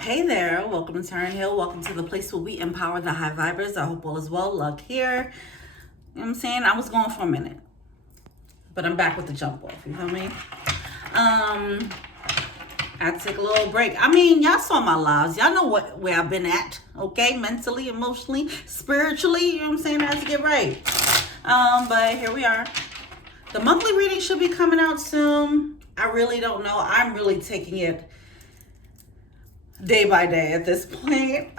Hey there, welcome to Turn Hill. Welcome to the place where we empower the high vibers. I hope all is well. Luck here. You know what I'm saying? I was gone for a minute, but I'm back with the jump off. You feel me? I had to take a little break. I mean, y'all saw my lives. Y'all know where I've been at, okay? Mentally, emotionally, spiritually. You know what I'm saying? I had to get right. But here we are. The monthly reading should be coming out soon. I really don't know. I'm really taking it day by day at this point.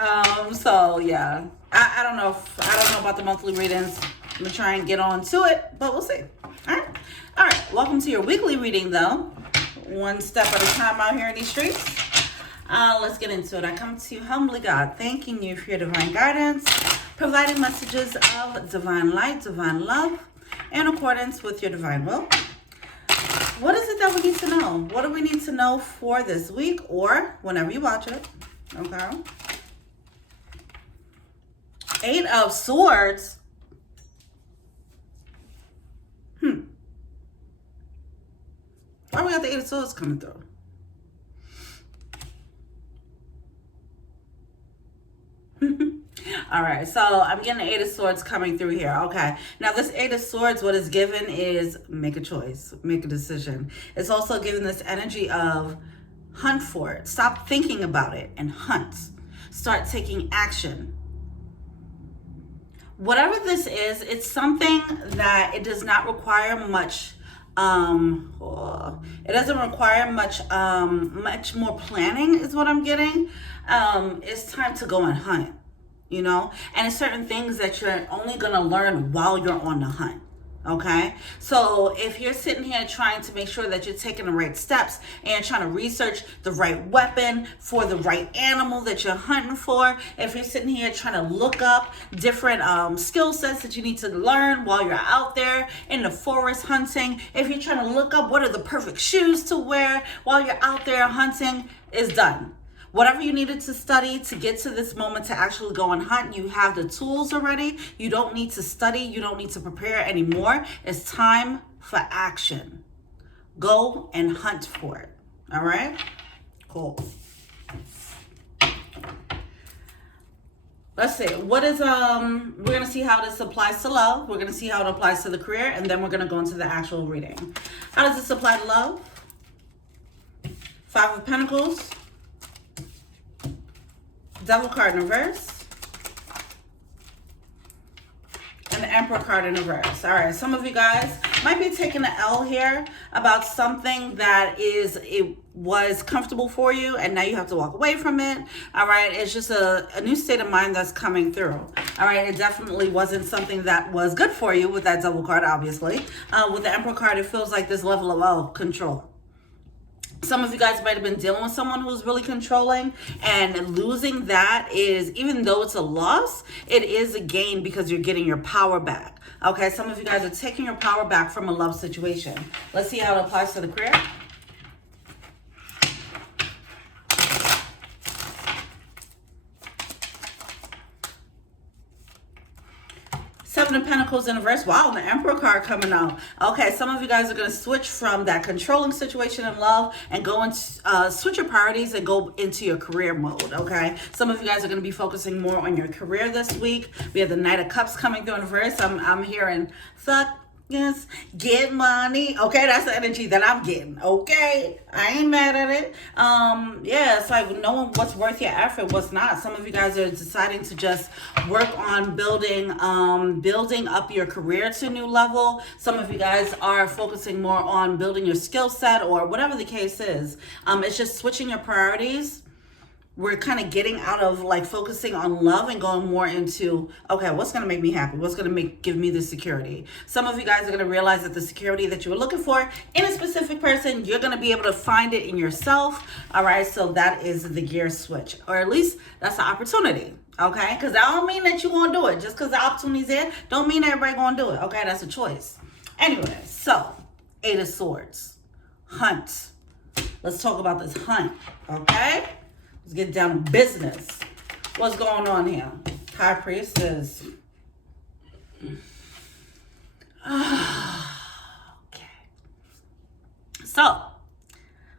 So yeah, I don't know about the monthly readings. I'm gonna try and get on to it, but we'll see. All right. Welcome to your weekly reading, though. One step at a time out here in these streets. Let's get into it. I come to you humbly, God, thanking you for your divine guidance, providing messages of divine light, divine love, in accordance with your divine will. What is it that we need to know? What do we need to know for this week or whenever you watch it? Okay. 8 of Swords. Why we got the 8 of Swords coming through? All right, so I'm getting the 8 of Swords coming through here. Okay, now this 8 of Swords, what is given is make a choice, make a decision. It's also given this energy of hunt for it. Stop thinking about it and hunt. Start taking action. Whatever this is, it's something that it does not require much. It doesn't require much more planning is what I'm getting. It's time to go and hunt. You know, and it's certain things that you're only going to learn while you're on the hunt. Okay, so if you're sitting here trying to make sure that you're taking the right steps and you're trying to research the right weapon for the right animal that you're hunting for, if you're sitting here trying to look up different skill sets that you need to learn while you're out there in the forest hunting, if you're trying to look up what are the perfect shoes to wear while you're out there hunting, is done. Whatever you needed to study to get to this moment to actually go and hunt, you have the tools already. You don't need to study. You don't need to prepare anymore. It's time for action. Go and hunt for it. All right? Cool. Let's see. What is, we're going to see how this applies to love. We're going to see how it applies to the career. And then we're going to go into the actual reading. How does this apply to love? 5 of Pentacles. Devil card in reverse. And the Emperor card in reverse. All right, some of you guys might be taking an L here about something that it was comfortable for you and now you have to walk away from it. All right, it's just a new state of mind that's coming through. All right, it definitely wasn't something that was good for you with that Devil card, obviously. With the Emperor card, it feels like this level of control. Some of you guys might have been dealing with someone who's really controlling, and losing that is, even though it's a loss, it is a gain because you're getting your power back. Okay, some of you guys are taking your power back from a love situation. Let's see how it applies to the career. Seven of Pentacles in reverse. Wow, the Emperor card coming out. Okay, some of you guys are going to switch from that controlling situation in love and go and switch your priorities and go into your career mode, okay? Some of you guys are going to be focusing more on your career this week. We have the Knight of Cups coming through in reverse. I'm hearing fuck. Yes, get money. Okay, that's the energy that I'm getting. Okay, I ain't mad at it. Yeah, it's like knowing what's worth your effort, what's not. Some of you guys are deciding to just work on building up your career to a new level. Some of you guys are focusing more on building your skill set or whatever the case is. It's just switching your priorities. We're kind of getting out of like focusing on love and going more into, okay, what's going to make me happy? What's going to give me the security? Some of you guys are going to realize that the security that you were looking for in a specific person, you're going to be able to find it in yourself. All right. So that is the gear switch, or at least that's the opportunity. Okay. Because I don't mean that you won't do it. Just because the opportunity's there, don't mean everybody going to do it. Okay. That's a choice. Anyway, so 8 of Swords, hunt. Let's talk about this hunt. Okay. Let's get down to business. What's going on here? High Priestess. Okay. So,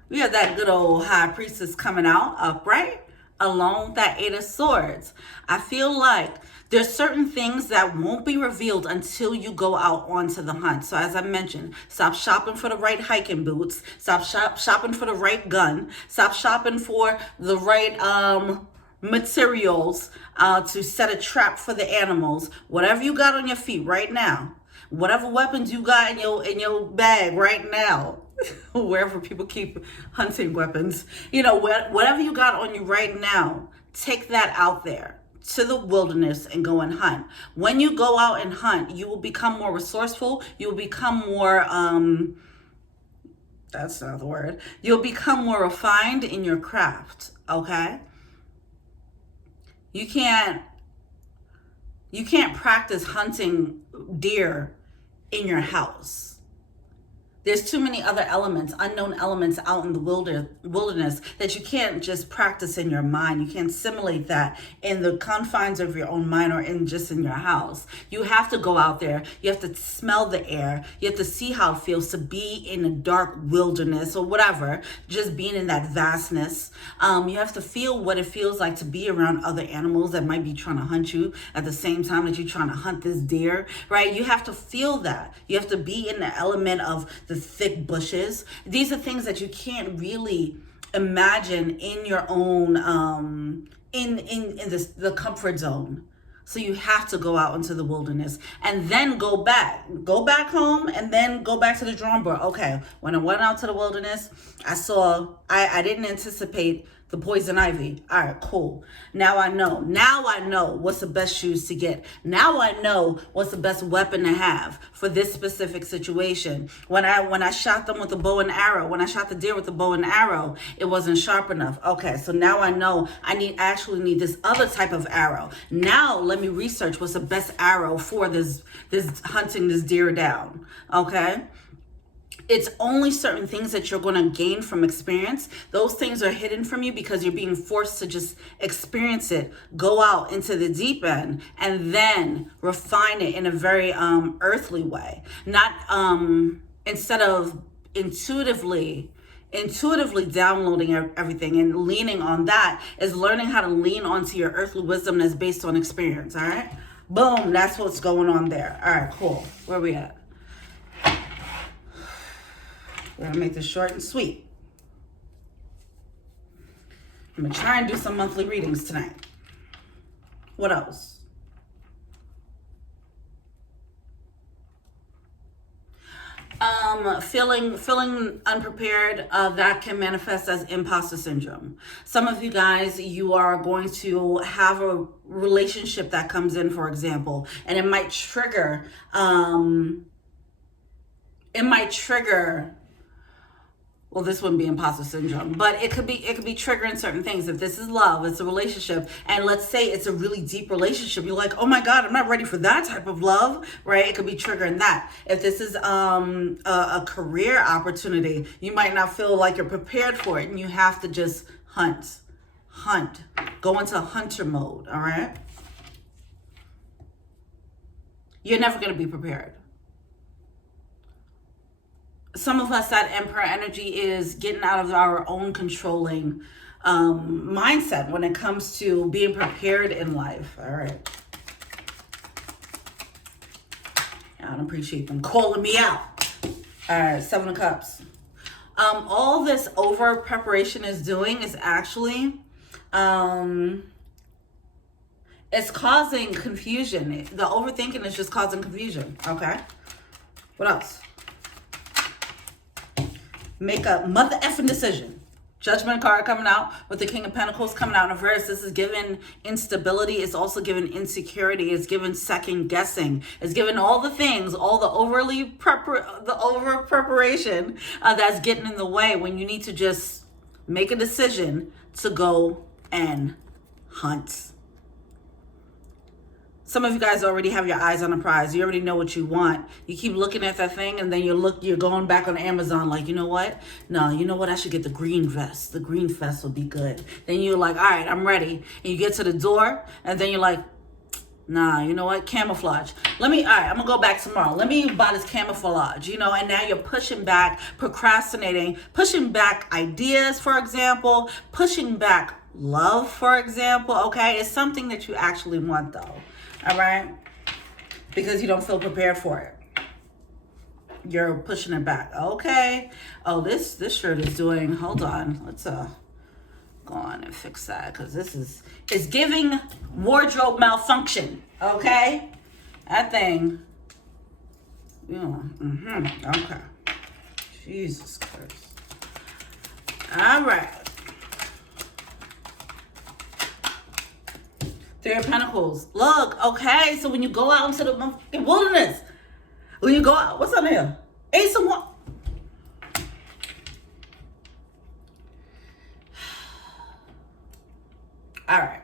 we have that good old High Priestess coming out upright. along with that Eight of Swords, I feel like there's certain things that won't be revealed until you go out onto the hunt. So as I mentioned, stop shopping for the right hiking boots. Stop shopping for the right gun. Stop shopping for the right materials to set a trap for the animals. Whatever you got on your feet right now, whatever weapons you got in your bag right now, wherever people keep hunting weapons, you know, whatever you got on you right now, take that out there to the wilderness and go and hunt. When you go out and hunt, you will become more resourceful. You will become more, that's not the word. You'll become more refined in your craft, okay? You can't practice hunting deer in your house. There's too many other elements, unknown elements out in the wilderness that you can't just practice in your mind. You can't simulate that in the confines of your own mind or just in your house. You have to go out there. You have to smell the air. You have to see how it feels to be in a dark wilderness or whatever, just being in that vastness. You have to feel what it feels like to be around other animals that might be trying to hunt you at the same time that you're trying to hunt this deer, right? You have to feel that. You have to be in the element of the thick bushes. These are things that you can't really imagine in your own in the comfort zone. So you have to go out into the wilderness and then go back home and then go back to the drawing board. Okay, when I went out to the wilderness, I didn't anticipate the poison ivy. All right, cool. Now I know what's the best shoes to get. Now I know what's the best weapon to have for this specific situation. When I shot them with a bow and arrow, when I shot the deer with the bow and arrow, it wasn't sharp enough. Okay, so now I know I actually need this other type of arrow. Now let me research what's the best arrow for this hunting this deer down. Okay? It's only certain things that you're going to gain from experience. Those things are hidden from you because you're being forced to just experience it, go out into the deep end, and then refine it in a very earthly way. Not instead of intuitively downloading everything and leaning on that, is learning how to lean onto your earthly wisdom that's based on experience. All right, boom, that's what's going on there. All right, cool. Where are we at? We're going to make this short and sweet. I'm going to try and do some monthly readings tonight. What else? Feeling unprepared, that can manifest as imposter syndrome. Some of you guys, you are going to have a relationship that comes in, for example, and it might trigger, well, this wouldn't be imposter syndrome, but it could be triggering certain things. If this is love, it's a relationship, and let's say it's a really deep relationship, you're like, oh my God, I'm not ready for that type of love, right? It could be triggering that. If this is a career opportunity, you might not feel like you're prepared for it, and you have to just hunt, go into hunter mode, all right? You're never going to be prepared. Some of us, that Emperor energy is getting out of our own controlling mindset when it comes to being prepared in life. All right. I don't appreciate them calling me out. All right, Seven of Cups. All this over preparation is doing is actually, it's causing confusion. The overthinking is just causing confusion. Okay. What else? Make a mother effing decision. Judgment card coming out with the King of Pentacles coming out in reverse. This is given instability. It's also given insecurity. It's given second guessing. It's given all the things, all the over preparation that's getting in the way when you need to just make a decision to go and hunt. Some of you guys already have your eyes on a prize. You already know what you want. You keep looking at that thing, and then you're going back on Amazon like, you know what? No, you know what? I should get the green vest. The green vest will be good. Then you're like, all right, I'm ready. And you get to the door, and then you're like, Nah, you know what? Camouflage. All right, I'm gonna go back tomorrow. Let me buy this camouflage, you know, and now you're pushing back, procrastinating, pushing back ideas, for example, pushing back love, for example, okay? It's something that you actually want, though, all right? Because you don't feel prepared for it. You're pushing it back, okay? Oh, this shirt is doing, hold on, let's go on and fix that, because it's giving wardrobe malfunction, okay? That thing, yeah, okay. Jesus Christ. All right. Three of Pentacles. Look, okay, so when you go out into the motherfucking wilderness, when you go out, what's on here? Ace of Wands. All right.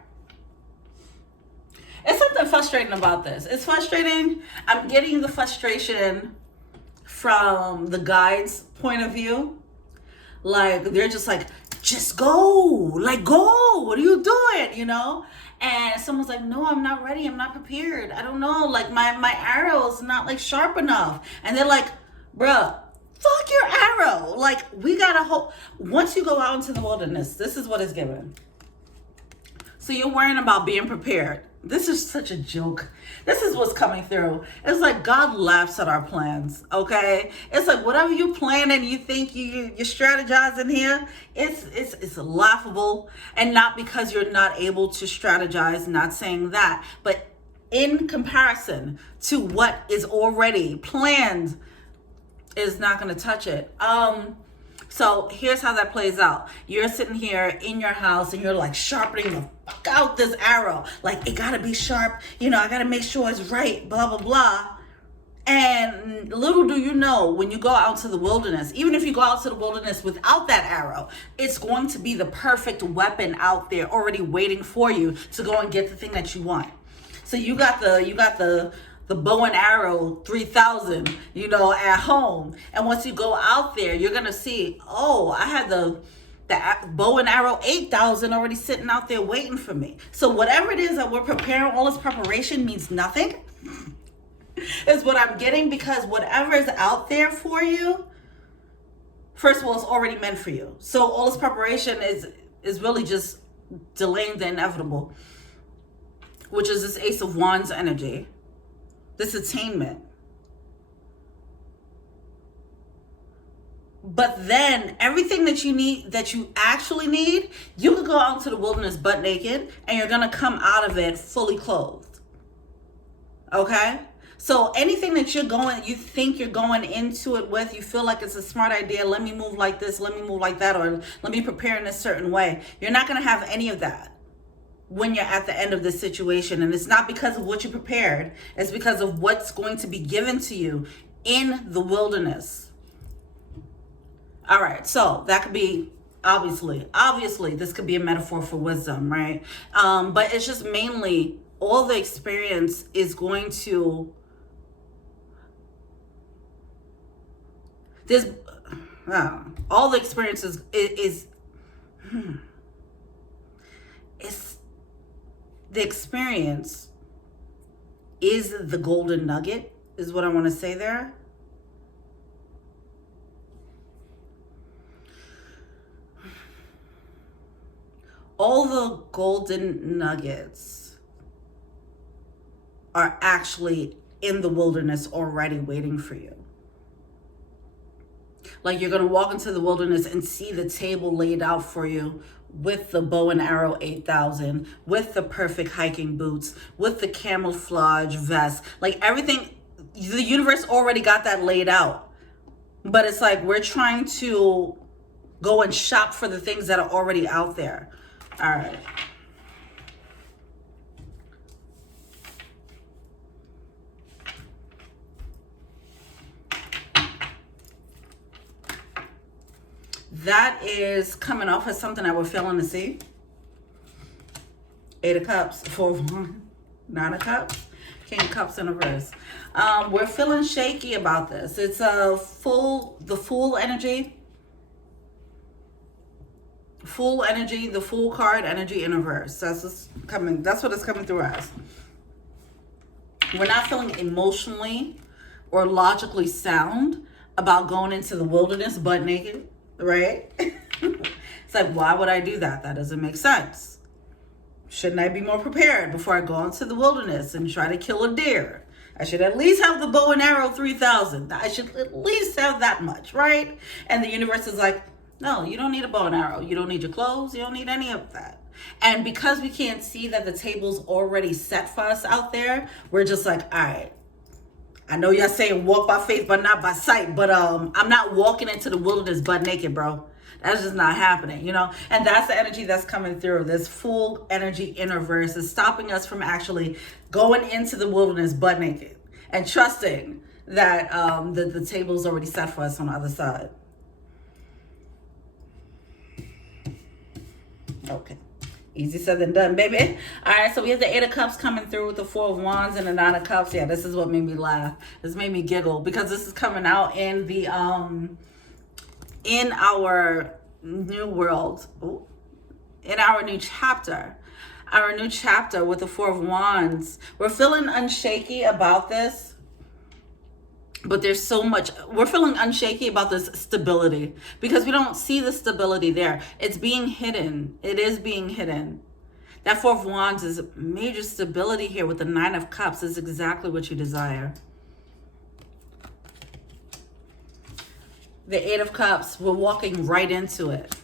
It's something frustrating about this. It's frustrating. I'm getting the frustration from the guide's point of view. Like, they're just like, just go. Like, go. What are you doing? You know? And someone's like, no, I'm not ready. I'm not prepared. I don't know. Like, my arrow's not, like, sharp enough. And they're like, bruh, fuck your arrow. Like, we got to hope. Once you go out into the wilderness, this is what it's given. So you're worrying about being prepared. This is such a joke. This is what's coming through. It's like God laughs at our plans, okay? It's like whatever you plan and you think you're strategizing here, it's laughable. And not because you're not able to strategize, not saying that, but in comparison to what is already planned is not going to touch it. So here's how that plays out. You're sitting here in your house and you're like sharpening the fuck out this arrow. Like, it gotta be sharp. You know, I gotta make sure it's right, blah, blah, blah. And little do you know, when you go out to the wilderness, even if you go out to the wilderness without that arrow, it's going to be the perfect weapon out there already waiting for you to go and get the thing that you want. So you got the bow and arrow 3000, you know, at home. And once you go out there, you're going to see, oh, I had the bow and arrow 8000 already sitting out there waiting for me. So whatever it is that we're preparing, all this preparation means nothing is what I'm getting, because whatever is out there for you, first of all, it's already meant for you. So all this preparation is really just delaying the inevitable, which is this Ace of Wands energy. This attainment. But then everything that you need, that you actually need, you could go out into the wilderness butt naked and you're going to come out of it fully clothed. Okay? So anything that you think you're going into it with, you feel like it's a smart idea, let me move like this, let me move like that, or let me prepare in a certain way. You're not going to have any of that when you're at the end of this situation. And it's not because of what you prepared, it's because of what's going to be given to you in the wilderness. All right, so that could be obviously this could be a metaphor for wisdom, right? But it's just mainly all the experience is going to, all the experiences is the experience is the golden nugget, is what I want to say there. All the golden nuggets are actually in the wilderness already waiting for you. Like, you're going to walk into the wilderness and see the table laid out for you with the bow and arrow 8000, with the perfect hiking boots, with the camouflage vest. Like, everything, the universe already got that laid out. But it's like we're trying to go and shop for the things that are already out there. All right. That is coming off as something that we're feeling to see. 8 of Cups, 4 of Wands, 9 of Cups, King of Cups in reverse. We're feeling shaky about this. It's the Fool energy. Fool energy, the Fool card energy in reverse. That's what it's coming through as. We're not feeling emotionally or logically sound about going into the wilderness butt naked, right? It's like, why would I do that? That doesn't make sense. Shouldn't I be more prepared before I go into the wilderness and try to kill a deer? I should at least have the bow and arrow 3000. I should at least have that much, right? And the universe is like, no, you don't need a bow and arrow. You don't need your clothes. You don't need any of that. And because we can't see that the table's already set for us out there, we're just like, all right, I know y'all saying walk by faith but not by sight, but I'm not walking into the wilderness butt naked, bro. That's just not happening, you know? And that's the energy that's coming through. This full energy inverse is stopping us from actually going into the wilderness butt naked and trusting that the table's already set for us on the other side. Okay. Easy said than done, baby. All right, so we have the Eight of Cups coming through with the Four of Wands and the Nine of Cups. Yeah, this is what made me laugh. This made me giggle because this is coming out in the in our new world, in our new chapter. Our new chapter with the Four of Wands. We're feeling unshaky about this. But there's so much, we're feeling unshaky about this stability because we don't see the stability there. It's being hidden. It is being hidden. That Four of Wands is major stability here with the Nine of Cups. Is exactly what you desire. The Eight of Cups, we're walking right into it.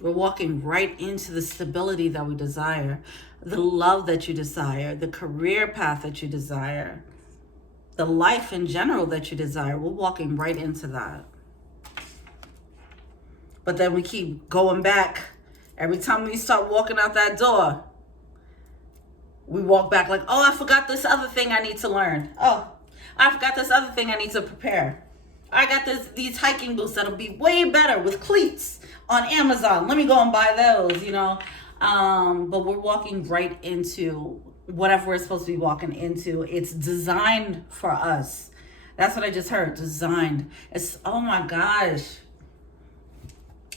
We're walking right into the stability that we desire, the love that you desire, the career path that you desire, the life in general that you desire. We're walking right into that. But then we keep going back. Every time we start walking out that door, we walk back like, oh, I forgot this other thing I need to learn. Oh, I forgot this other thing I need to prepare. I got these hiking boots that'll be way better with cleats on Amazon. Let me go and buy those, you know. But we're walking right into whatever we're supposed to be walking into. It's designed for us. That's what I just heard. Designed. It's, oh my gosh.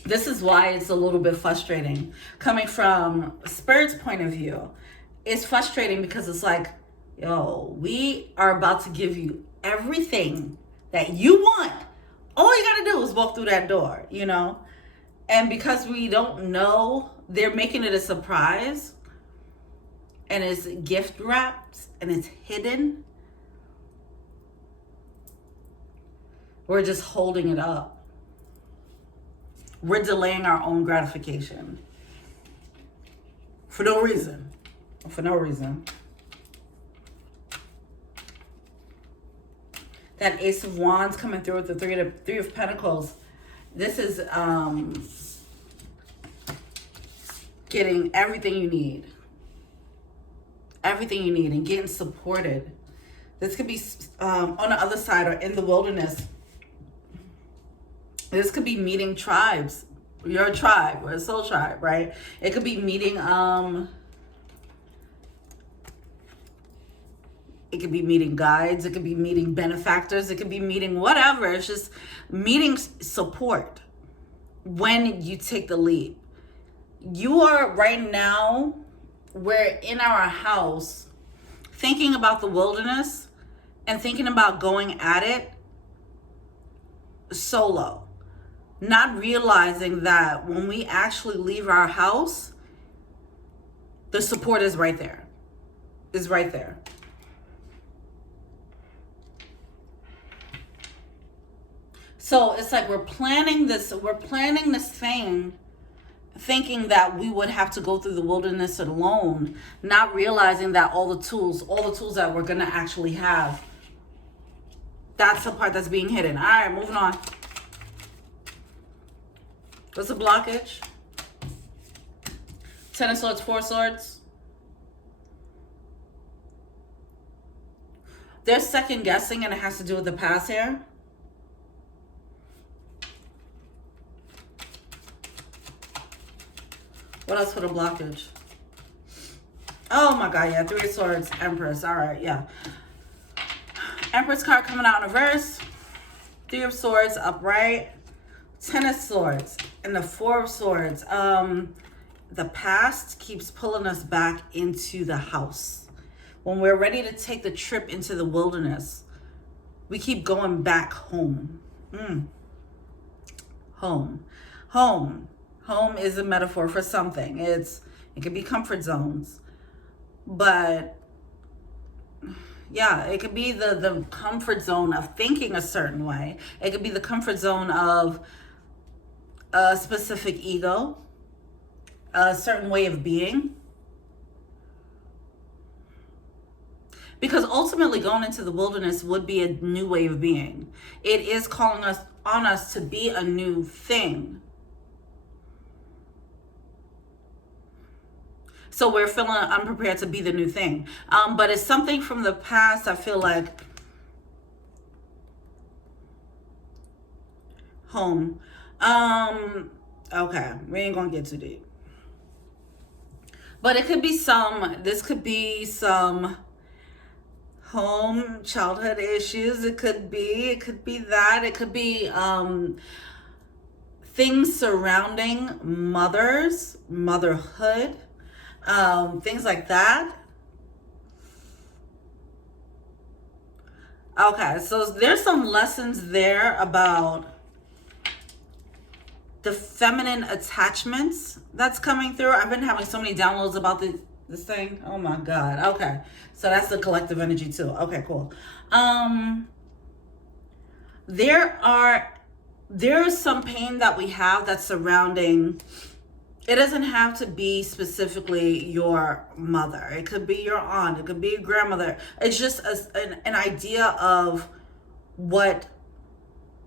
This is why it's a little bit frustrating. Coming from Spirit's point of view, it's frustrating because it's like, yo, we are about to give you everything that you want. All you gotta do is walk through that door, you know? And because we don't know, they're making it a surprise. And it's gift wrapped and it's hidden. We're just holding it up. We're delaying our own gratification. For no reason. For no reason. That Ace of Wands coming through with the Three of Pentacles. This is getting everything you need. Everything you need and getting supported. This could be on the other side or in the wilderness. This could be meeting tribes. You're a tribe or a soul tribe, right? It could be meeting it could be meeting guides, it could be meeting benefactors, it could be meeting whatever. It's just meeting support when you take the leap. You are right now, we're in our house thinking about the wilderness and thinking about going at it solo. Not realizing that when we actually leave our house, the support is right there. Is right there. So it's like we're planning this thing thinking that we would have to go through the wilderness alone, not realizing that all the tools that we're going to actually have, that's the part that's being hidden. All right, moving on. What's the blockage? Ten of Swords, Four of Swords. They're second guessing and it has to do with the past here. What else for the blockage? Oh my God, yeah. Three of Swords, Empress. All right, yeah. Empress card coming out in reverse. Three of Swords upright. Ten of Swords and the Four of Swords. The past keeps pulling us back into the house. when we're ready to take the trip into the wilderness, we keep going back home. Home. Home is a metaphor for something. It could be comfort zones. But yeah, it could be the comfort zone of thinking a certain way. It could be the comfort zone of a specific ego, a certain way of being. Because ultimately going into the wilderness would be a new way of being. It is calling us on us to be a new thing. So we're feeling unprepared to be the new thing. But it's something from the past, I feel like. Home. Okay, we ain't gonna get too deep. But it could be this could be some home childhood issues. It could be that. It could be things surrounding motherhood, things like that. Okay, so there's some lessons there about the feminine attachments that's coming through. I've been having so many downloads about this thing. Oh my God. Okay. So that's the collective energy too. Okay, cool. There's some pain that we have that's surrounding. It doesn't have to be specifically your mother. It could be your aunt. It could be your grandmother. It's just an idea of what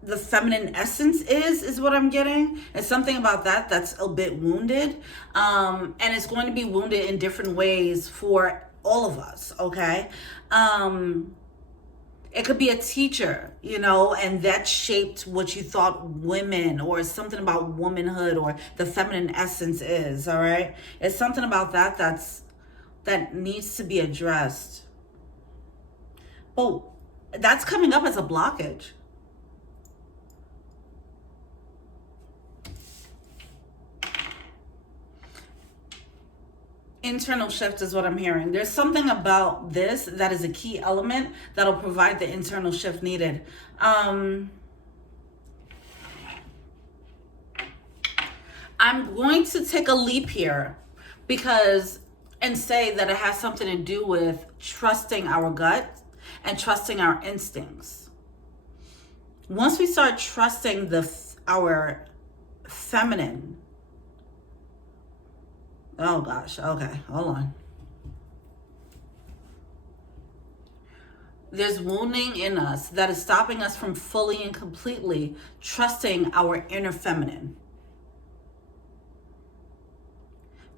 the feminine essence is what I'm getting. It's something about that's a bit wounded. And it's going to be wounded in different ways for all of us, okay? It could be a teacher, and that shaped what you thought women, or something about womanhood or the feminine essence is, all right? It's something about that needs to be addressed. Oh, that's coming up as a blockage. Internal shift is what I'm hearing. There's something about this that is a key element that'll provide the internal shift needed. I'm going to take a leap here and say that it has something to do with trusting our gut and trusting our instincts. Once we start trusting our feminine, oh gosh, okay, hold on. There's wounding in us that is stopping us from fully and completely trusting our inner feminine.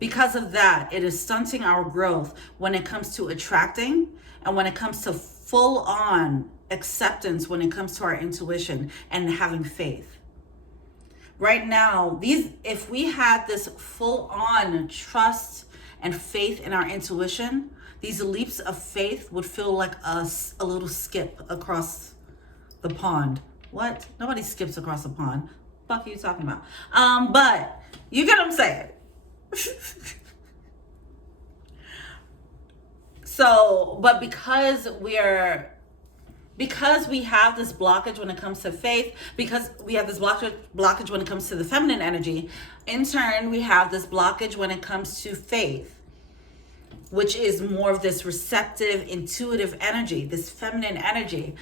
Because of that, it is stunting our growth when it comes to attracting and when it comes to full-on acceptance, when it comes to our intuition and having faith. Right now, if we had this full-on trust and faith in our intuition, these leaps of faith would feel like a little skip across the pond. What? Nobody skips across the pond. Fuck are you talking about? But you get what I'm saying. So, but because we have this blockage when it comes to faith, because we have this blockage when it comes to the feminine energy, in turn, we have this blockage when it comes to faith, which is more of this receptive, intuitive energy, this feminine energy.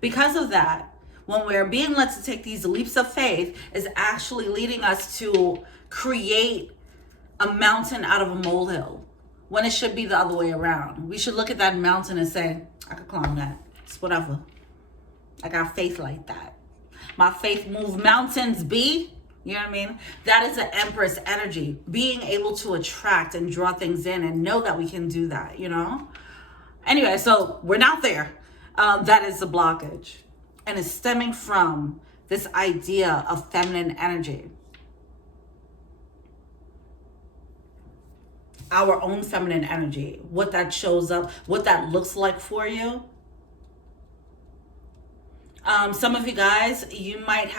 Because of that, when we're being led to take these leaps of faith, is actually leading us to create a mountain out of a molehill, when it should be the other way around. We should look at that mountain and say, I could climb that. It's whatever. I got faith like that. My faith move mountains, B. You know what I mean? That is an Empress energy. Being able to attract and draw things in and know that we can do that, Anyway, so we're not there. That is the blockage. And it's stemming from this idea of feminine energy. Our own feminine energy, what that shows up, what that looks like for you. Some of you guys, you might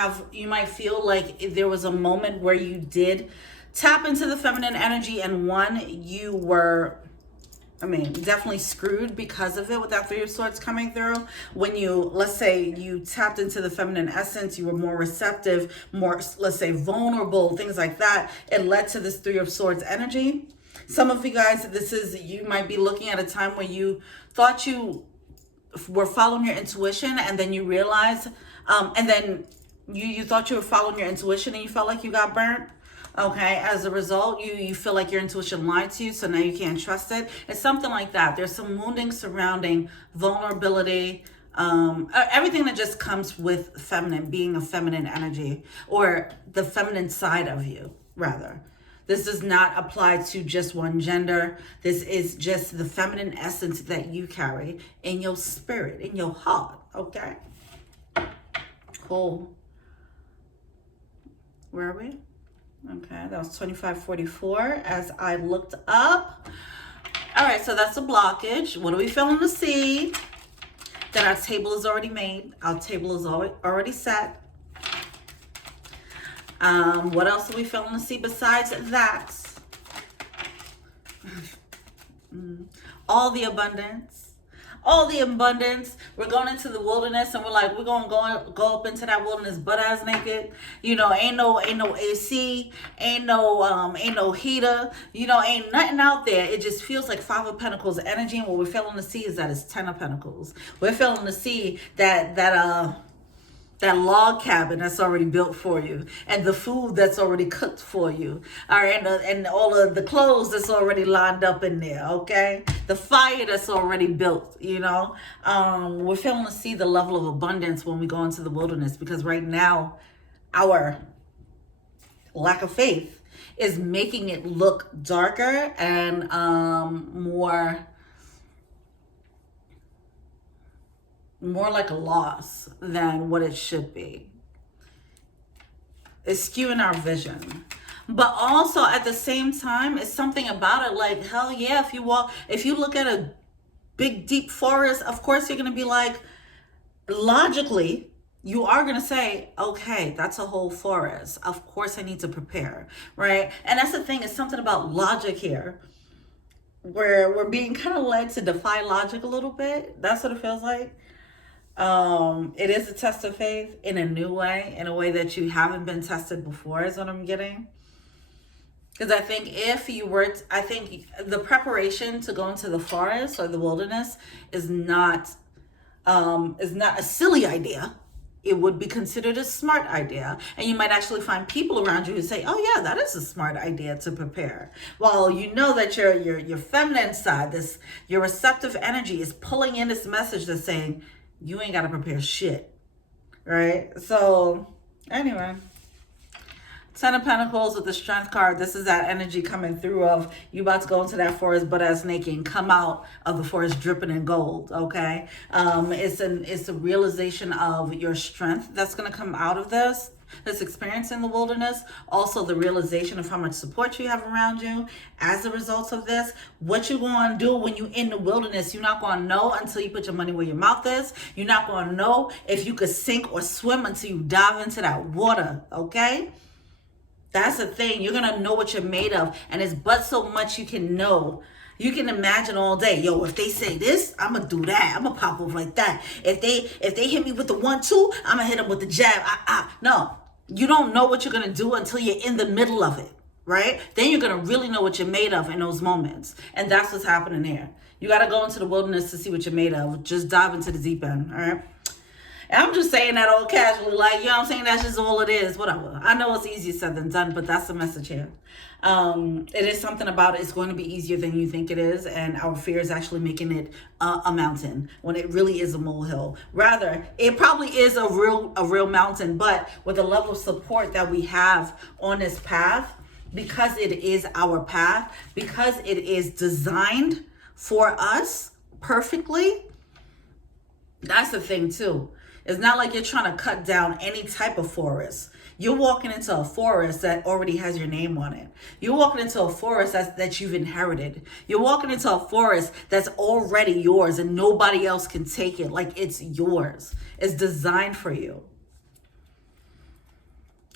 feel like there was a moment where you did tap into the feminine energy, and one, you were, I mean, definitely screwed because of it with that Three of Swords coming through. When you, let's say you tapped into the feminine essence, you were more receptive, more, let's say, vulnerable, things like that. It led to this Three of Swords energy. Some of you guys, this is, you might be looking at a time where you thought you were following your intuition, and then you realize, and then you thought you were following your intuition and you felt like you got burnt. Okay, as a result, you feel like your intuition lied to you, so now you can't trust it. It's something like that. There's some wounding surrounding vulnerability, everything that just comes with feminine, being a feminine energy, or the feminine side of you, rather. This does not apply to just one gender. This is just the feminine essence that you carry in your spirit, in your heart, okay? Cool. Where are we? Okay, that was 2544 as I looked up. All right, so that's a blockage. What are we feeling to see? That our table is already made. Our table is already set. What else are we feeling to see besides that? All the abundance. All the abundance. We're going into the wilderness, and we're like, we're gonna go up into that wilderness butt ass naked. You know, ain't no AC, ain't no heater. You know, ain't nothing out there. It just feels like Five of Pentacles energy. And what we're feeling to see is that it's Ten of Pentacles. We're feeling to see that log cabin that's already built for you, and the food that's already cooked for you, all right, and all of the clothes that's already lined up in there, okay, the fire that's already built, you know. We're feeling to see the level of abundance when we go into the wilderness, because right now our lack of faith is making it look darker and more like a loss than what it should be. It's skewing our vision. But also at the same time, it's something about it like, hell yeah, if you look at a big deep forest, of course you're gonna be like, logically, you are gonna say, okay, that's a whole forest. Of course I need to prepare, right? And that's the thing, it's something about logic here, where we're being kind of led to defy logic a little bit. That's what it feels like. It is a test of faith in a new way, in a way that you haven't been tested before, is what I'm getting. Because I think I think the preparation to go into the forest or the wilderness is not a silly idea. It would be considered a smart idea. And you might actually find people around you who say, oh yeah, that is a smart idea to prepare. Well, you know that your feminine side, your receptive energy is pulling in this message that's saying, you ain't got to prepare shit, right? So anyway, Ten of Pentacles with the Strength card. This is that energy coming through of you about to go into that forest butt ass naked and come out of the forest dripping in gold, okay? It's a realization of your strength that's going to come out of this experience in the wilderness. Also the realization of how much support you have around you as a result of this. What you're going to do when you're in the wilderness, you're not going to know until you put your money where your mouth is. You're not going to know if you could sink or swim until you dive into that water, okay? That's the thing. You're going to know what you're made of, and it's but so much you can know. You can imagine all day, yo, if they say this, I'm going to do that. I'm going to pop over like that. If they hit me with the 1-2, I'm going to hit them with the jab. No, you don't know what you're going to do until you're in the middle of it, right? Then you're going to really know what you're made of in those moments. And that's what's happening here. You got to go into the wilderness to see what you're made of. Just dive into the deep end, all right? And I'm just saying that all casually, like, you know what I'm saying? That's just all it is, whatever. I know it's easier said than done, but that's the message here. It is something about it. It's going to be easier than you think it is, and our fear is actually making it a mountain when it really is a molehill. Rather, it probably is a real mountain, but with the level of support that we have on this path, because it is our path, because it is designed for us perfectly, that's the thing too. It's not like you're trying to cut down any type of forest. You're walking into a forest that already has your name on it. You're walking into a forest that you've inherited. You're walking into a forest that's already yours and nobody else can take it. Like, it's yours. It's designed for you.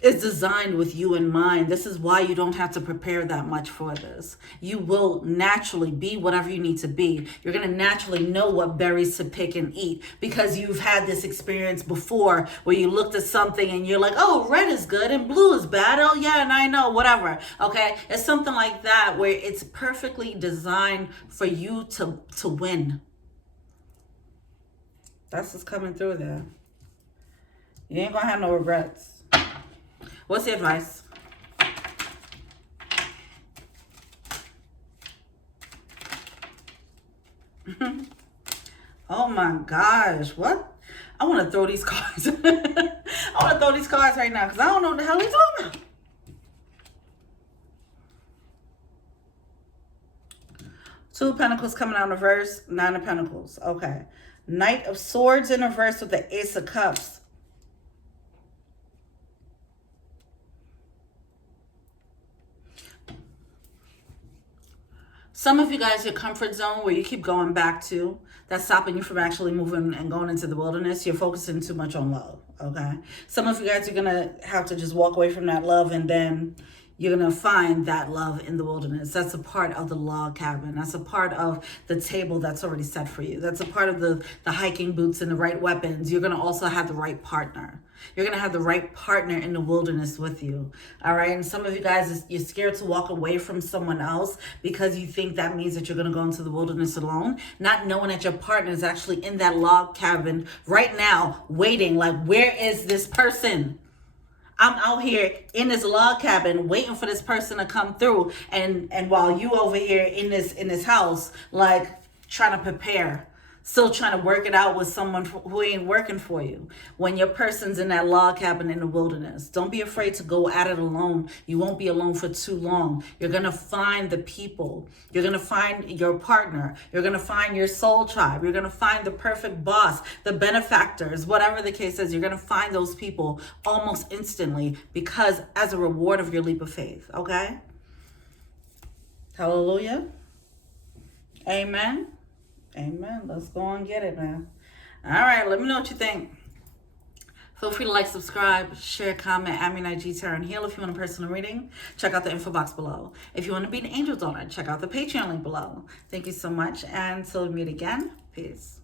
is designed with you in mind. This is why you don't have to prepare that much for this. You will naturally be whatever you need to be. You're going to naturally know what berries to pick and eat because you've had this experience before where you looked at something and you're like, oh, red is good and blue is bad. Oh, yeah, and I know, whatever. Okay? It's something like that where it's perfectly designed for you to win. That's what's coming through there. You ain't going to have no regrets. What's the advice? Oh my gosh, what? I want to throw these cards. I want to throw these cards right now because I don't know what the hell he's talking about. Two of Pentacles coming out in reverse, Nine of Pentacles. Okay. Knight of Swords in reverse with the Ace of Cups. Some of you guys, your comfort zone where you keep going back to, that's stopping you from actually moving and going into the wilderness. You're focusing too much on love, okay? Some of you guys are going to have to just walk away from that love, and then you're going to find that love in the wilderness. That's a part of the log cabin. That's a part of the table that's already set for you. That's a part of the hiking boots and the right weapons. You're going to also have the right partner. You're going to have the right partner in the wilderness with you. All right. And some of you guys, you're scared to walk away from someone else because you think that means that you're going to go into the wilderness alone, not knowing that your partner is actually in that log cabin right now, waiting. Like, where is this person? I'm out here in this log cabin waiting for this person to come through. And while you over here in this house, like trying to prepare, still trying to work it out with someone who ain't working for you. When your person's in that log cabin in the wilderness, don't be afraid to go at it alone. You won't be alone for too long. You're going to find the people. You're going to find your partner. You're going to find your soul tribe. You're going to find the perfect boss, the benefactors, whatever the case is. You're going to find those people almost instantly because as a reward of your leap of faith. Okay? Hallelujah. Amen. Amen. Let's go and get it, man. All right. Let me know what you think. Feel free to like, subscribe, share, comment, add me an IG Tarot and Heal if you want a personal reading. Check out the info box below. If you want to be an angel donor, check out the Patreon link below. Thank you so much. And until we meet again, peace.